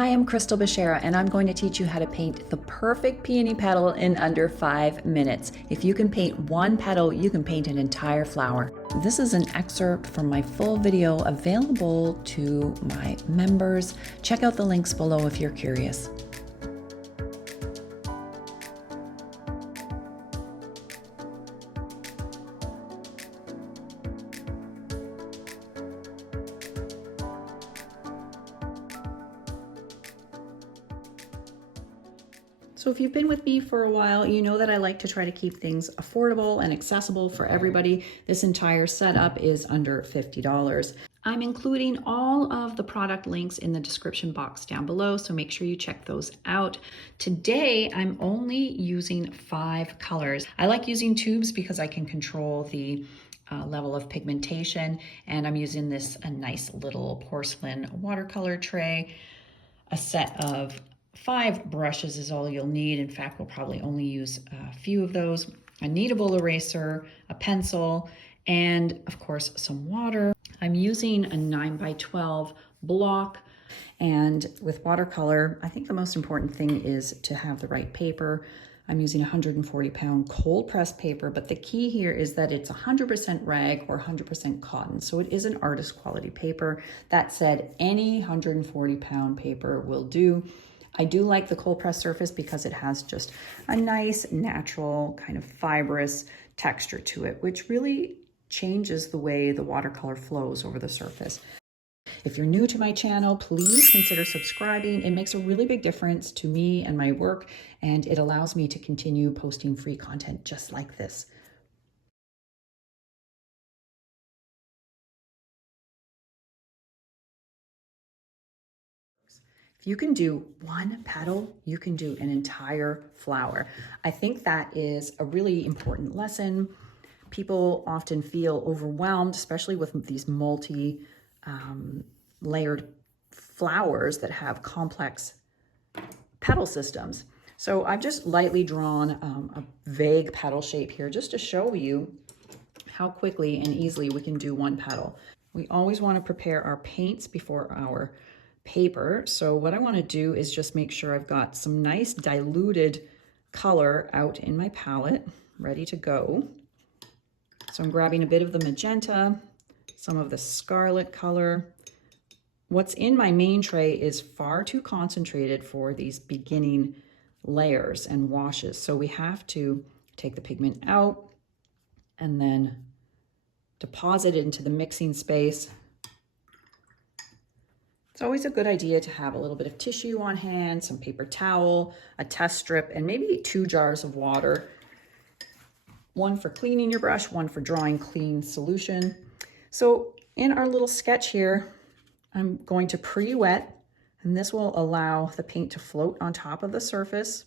Hi, I'm Crystal Beshara, and I'm going to teach you how to paint the perfect peony petal in under 5 minutes. If you can paint one petal, you can paint an entire flower. This is an excerpt from my full video available to my members. Check out the links below if you're curious. So if you've been with me for a while, you know that I like to try to keep things affordable and accessible for everybody. This entire setup is under $50. I'm including all of the product links in the description box down below, so make sure you check those out. Today, I'm only using 5 colors. I like using tubes because I can control the level of pigmentation, and I'm using a nice little porcelain watercolor tray. A set of 5 brushes is all you'll need. In fact, we'll probably only use a few of those. A kneadable eraser, a pencil, and of course some water. I'm using a 9x12 block, and with watercolor, I think the most important thing is to have the right paper. I'm using 140-pound cold pressed paper, but the key here is that it's 100% rag or 100% cotton, so it is an artist quality paper. That said, any 140-pound paper will do. I do like the cold press surface because it has just a nice, natural, kind of fibrous texture to it, which really changes the way the watercolor flows over the surface. If you're new to my channel, please consider subscribing. It makes a really big difference to me and my work, and it allows me to continue posting free content just like this. If you can do one petal, you can do an entire flower. I think that is a really important lesson. People often feel overwhelmed, especially with these multi-layered flowers that have complex petal systems. So I've just lightly drawn a vague petal shape here just to show you how quickly and easily we can do one petal. We always want to prepare our paints before our paper. So what I want to do is just make sure I've got some nice diluted color out in my palette, ready to go. So I'm grabbing a bit of the magenta, some of the scarlet color. What's in my main tray is far too concentrated for these beginning layers and washes. So we have to take the pigment out and then deposit it into the mixing space. It's always a good idea to have a little bit of tissue on hand, some paper towel, a test strip, and maybe 2 jars of water. One for cleaning your brush, one for drawing clean solution. So in our little sketch here, I'm going to pre-wet, and this will allow the paint to float on top of the surface.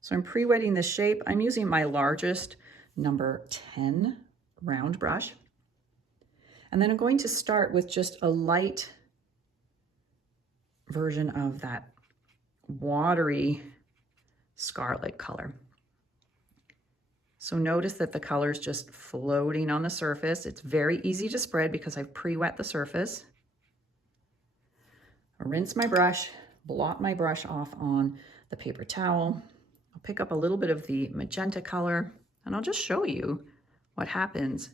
So I'm pre-wetting this shape. I'm using my largest number 10 round brush. And then I'm going to start with just a light version of that watery scarlet color. So notice that the color is just floating on the surface. It's very easy to spread because I've pre-wet the surface. I'll rinse my brush, blot my brush off on the paper towel. I'll pick up a little bit of the magenta color, and I'll just show you what happens.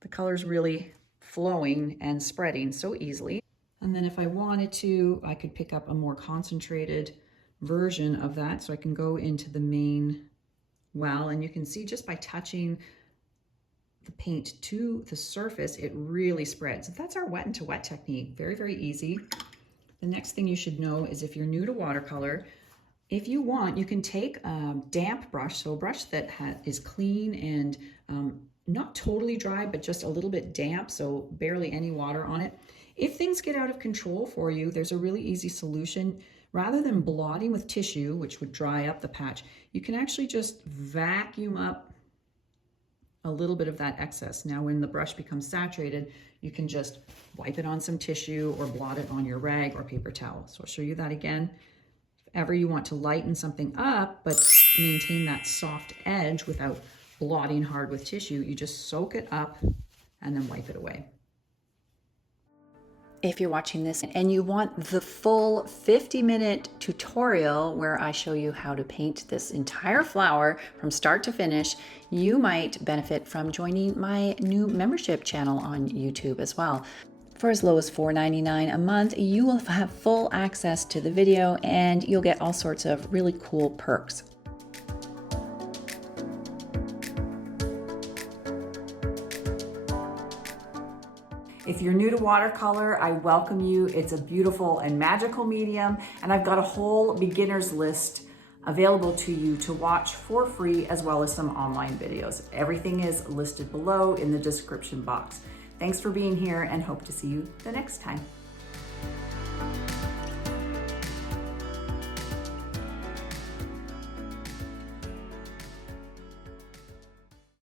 The color's really flowing and spreading so easily. And then if I wanted to, I could pick up a more concentrated version of that. So I can go into the main well, and you can see just by touching the paint to the surface, it really spreads. That's our wet into wet technique. Very, very easy. The next thing you should know is if you're new to watercolor, if you want, you can take a damp brush, so a brush that is clean and not totally dry, but just a little bit damp, so barely any water on it. If things get out of control for you, there's a really easy solution. Rather than blotting with tissue, which would dry up the patch, you can actually just vacuum up a little bit of that excess. Now, when the brush becomes saturated, you can just wipe it on some tissue or blot it on your rag or paper towel. So I'll show you that again. If ever you want to lighten something up, but maintain that soft edge without blotting hard with tissue, you just soak it up and then wipe it away. If you're watching this and you want the full 50-minute tutorial where I show you how to paint this entire flower from start to finish, you might benefit from joining my new membership channel on YouTube as well. For as low as $4.99 a month, you will have full access to the video and you'll get all sorts of really cool perks. If you're new to watercolor, I welcome you. It's a beautiful and magical medium, and I've got a whole beginner's list available to you to watch for free, as well as some online videos. Everything is listed below in the description box. Thanks for being here, and hope to see you the next time.